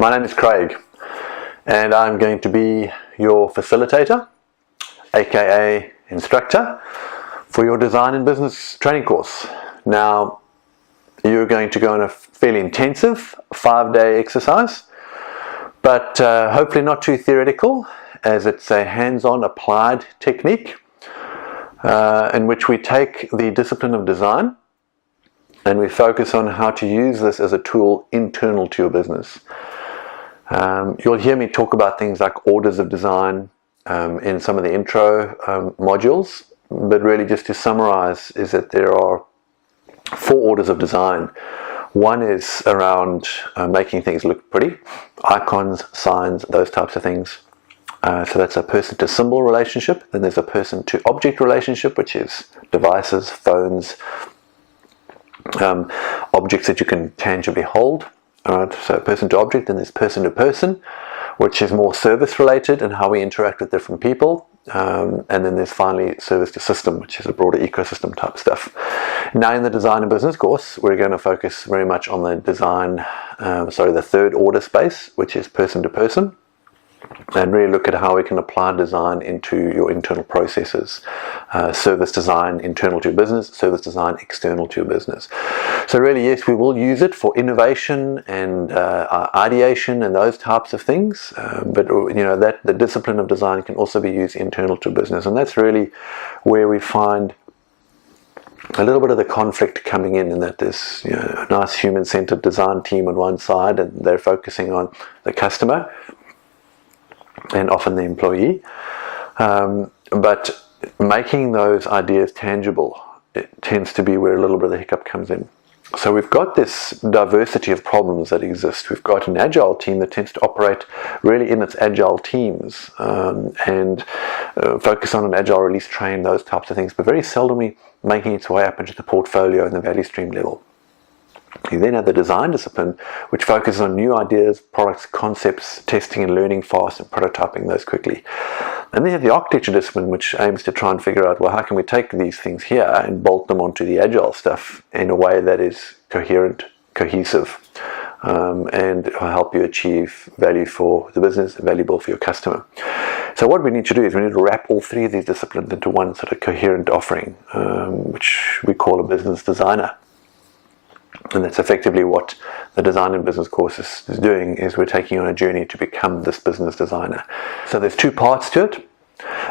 My name is Craig and I'm going to be your facilitator, aka instructor, for your design and business training course. Now, you're going to go on a fairly intensive 5-day exercise, but hopefully not too theoretical, as it's a hands-on applied technique in which we take the discipline of design and we focus on how to use this as a tool internal to your business. You'll hear me talk about things like orders of design in some of the intro modules, but really just to summarize is that there are 4 orders of design. One is around making things look pretty, icons, signs, those types of things. So that's a person to symbol relationship. Then there's a person to object relationship, which is devices, phones, objects that you can tangibly hold. So person to object. Then there's person to person, which is more service related and how we interact with different people. And then there's finally service to system, which is a broader ecosystem type stuff. Now in the design and business course, we're going to focus very much on the design, the third order space, which is person to person, and really look at how we can apply design into your internal processes. Service design internal to your business, service design external to your business. So really, yes, we will use it for innovation and ideation and those types of things, but that the discipline of design can also be used internal to business, and that's really where we find a little bit of the conflict coming in that there's a nice human-centered design team on one side and they're focusing on the customer and often the employee, but making those ideas tangible, it tends to be where a little bit of the hiccup comes in. So we've got this diversity of problems that exist. We've got an agile team that tends to operate really in its agile teams and focus on an agile release train, those types of things, but very seldomly making its way up into the portfolio and the value stream level. You then have the design discipline, which focuses on new ideas, products, concepts, testing and learning fast and prototyping those quickly. And then you have the architecture discipline, which aims to try and figure out, well, how can we take these things here and bolt them onto the agile stuff in a way that is coherent, cohesive, and help you achieve value for the business and valuable for your customer. So what we need to do is we need to wrap all 3 of these disciplines into one sort of coherent offering, which we call a business designer. And that's effectively what the design and business course is doing, is we're taking on a journey to become this business designer. So there's 2 parts to it.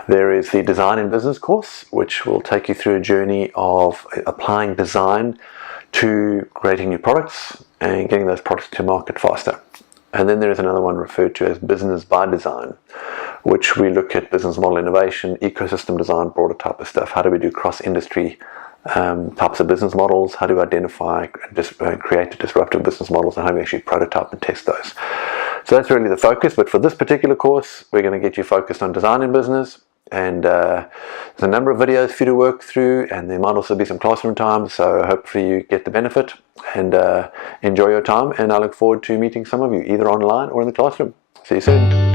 There is the design and business course, which will take you through a journey of applying design to creating new products and getting those products to market faster. And then there is another one referred to as business by design, which we look at business model innovation, ecosystem design, broader type of stuff. How do we do cross-industry types of business models? How do we identify and create disruptive business models, and how do we actually prototype and test those? So that's really the focus. But for this particular course, we're going to get you focused on design and business, and there's a number of videos for you to work through, and there might also be some classroom time, so hopefully you get the benefit and enjoy your time, and I look forward to meeting some of you either online or in the classroom. See you soon.